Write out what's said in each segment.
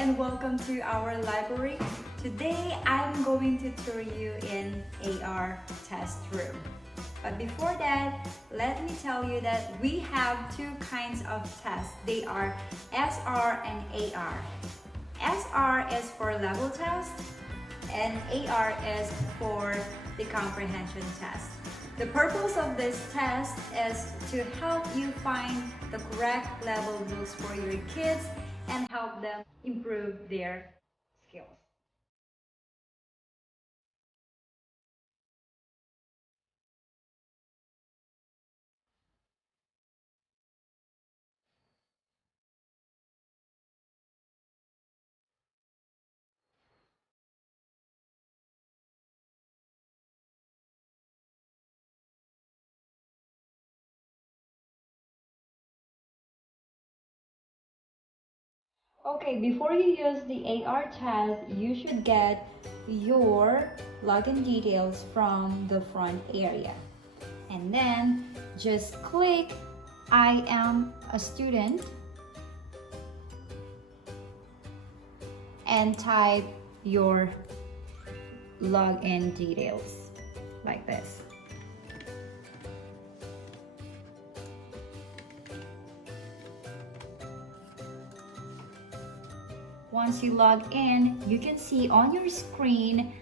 And welcome to our library. Today I'm going to tour you in AR test room. But before that, let me tell you that we have two kinds of tests. They are SR and AR. SR is for level test and AR is for the comprehension test. The purpose of this test is to help you find the correct level books for your kids and help them improve their skills. Okay, before you use the AR test, you should get your login details from the front area. And then just click I am a student and type your login details like this. Once you log in, you can see on your screen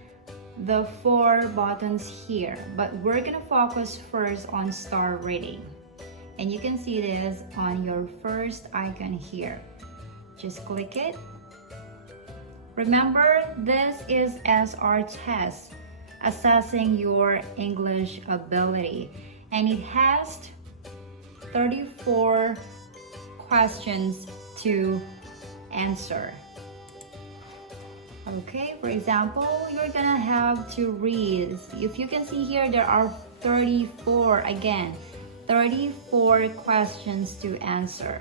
the 4 buttons here, but we're gonna focus first on star reading. And you can see this on your first icon here. Just click it. Remember, this is SR test, assessing your English ability, and it has 34 questions to answer. Okay, for example, you're gonna have to read. If you can see here, there are 34, again, 34 questions to answer.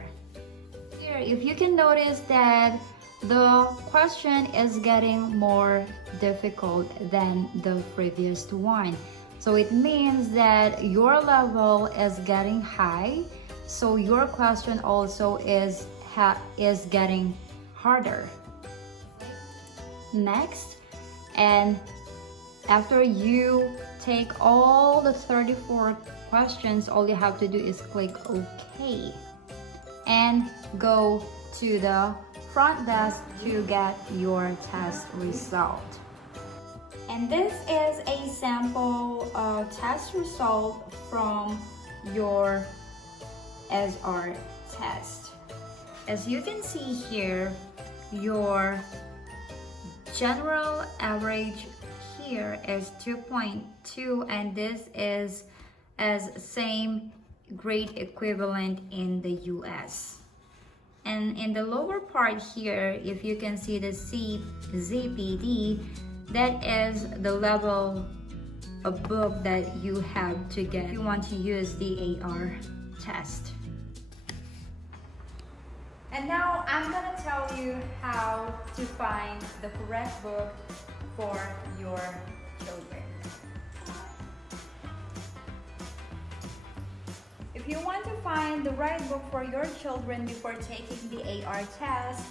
Here, if you can notice that the question is getting more difficult than the previous one. So it means that your level is getting high, so your question also is getting harder. Next, and after you take all the 34 questions, all you have to do is click OK and go to the front desk to get your test result. And this is a sample test result from your SR test. As you can see here, your general average here is 2.2, and this is as same grade equivalent in the US. And in the lower part here, if you can see the ZPD, that is the level of book that you have to get if you want to use the AR test. And now I'm gonna tell you how to find the correct book for your children. If you want to find the right book for your children before taking the AR test,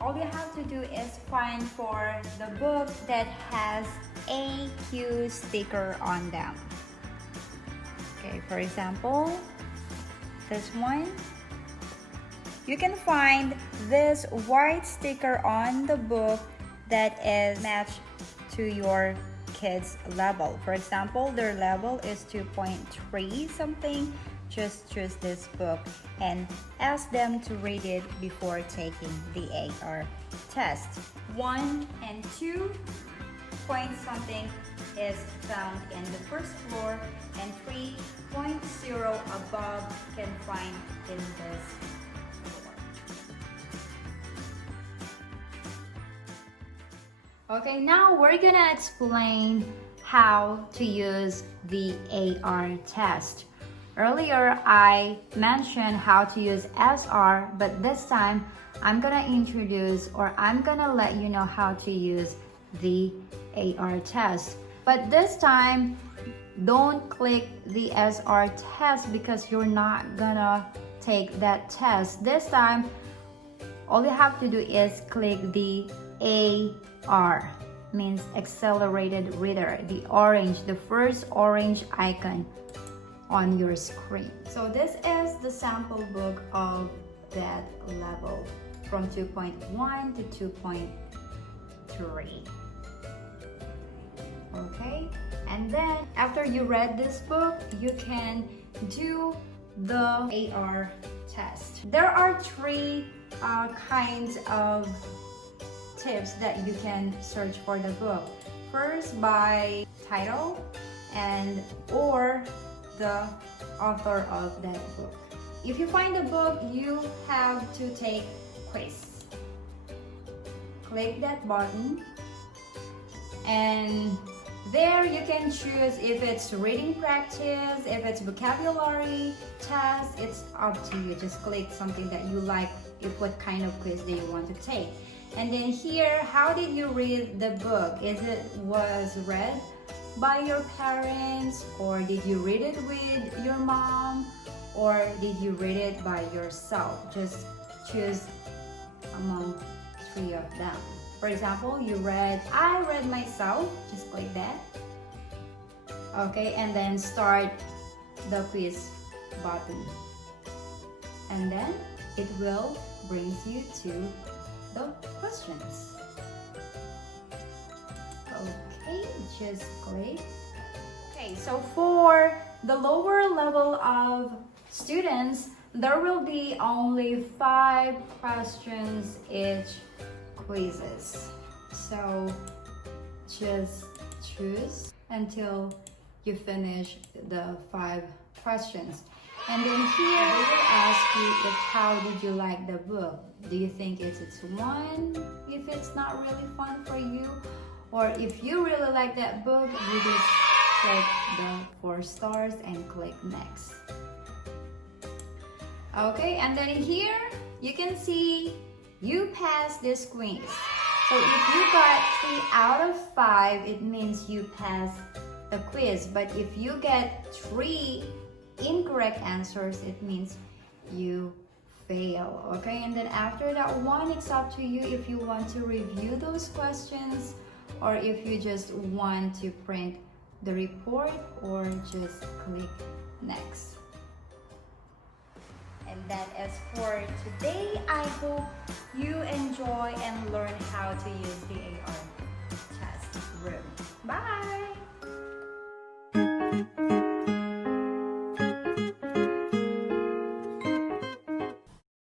all you have to do is find for the book that has AQ sticker on them. Okay, for example, this one. You can find this white sticker on the book that is matched to your kids' level. For example, their level is 2.3 something. Just choose this book and ask them to read it before taking the AR test. 1 and 2 point something is found in the first floor, and 3.0 above can find in this floor. Okay, now we're gonna explain how to use the AR test. Earlier, I mentioned how to use SR, but this time I'm gonna introduce, or I'm gonna let you know how to use the AR test. But this time, don't click the SR test because you're not gonna take that test. This time, all you have to do is click the AR, means accelerated reader, the first orange icon on your screen. So this is the sample book of that level from 2.1 to 2.3. Okay, and then after you read this book, you can do the AR test. There are three kinds of tips that you can search for the book. First, by title and or the author of that book. If you find a book, you have to take quiz. Click that button, and there you can choose if it's reading practice, if it's vocabulary test. It's up to you. Just click something that you like, if what kind of quiz do you want to take. And then here, how did you read the book? Was read by your parents, or did you read it with your mom, or did you read it by yourself? Just choose among three of them. For example, I read myself, just click that. Okay, and then start the quiz button. And then it will bring you to the questions. Okay, just click. Okay, so for the lower level of students, there will be only 5 questions each quizzes. So just choose until you finish the 5 questions. And then here they will ask you how did you like the book? Do you think it's 1 if it's not really fun for you? Or if you really like that book, you just click the 4 stars and click next. Okay, and then here you can see you passed this quiz. So if you got 3 out of 5, it means you passed the quiz. But if you get 3 incorrect answers, it means you fail. Okay, and then after that one, it's up to you if you want to review those questions or if you just want to print the report or just click next. And that is for today. I hope you enjoy and learn how to use the AR test room. Bye!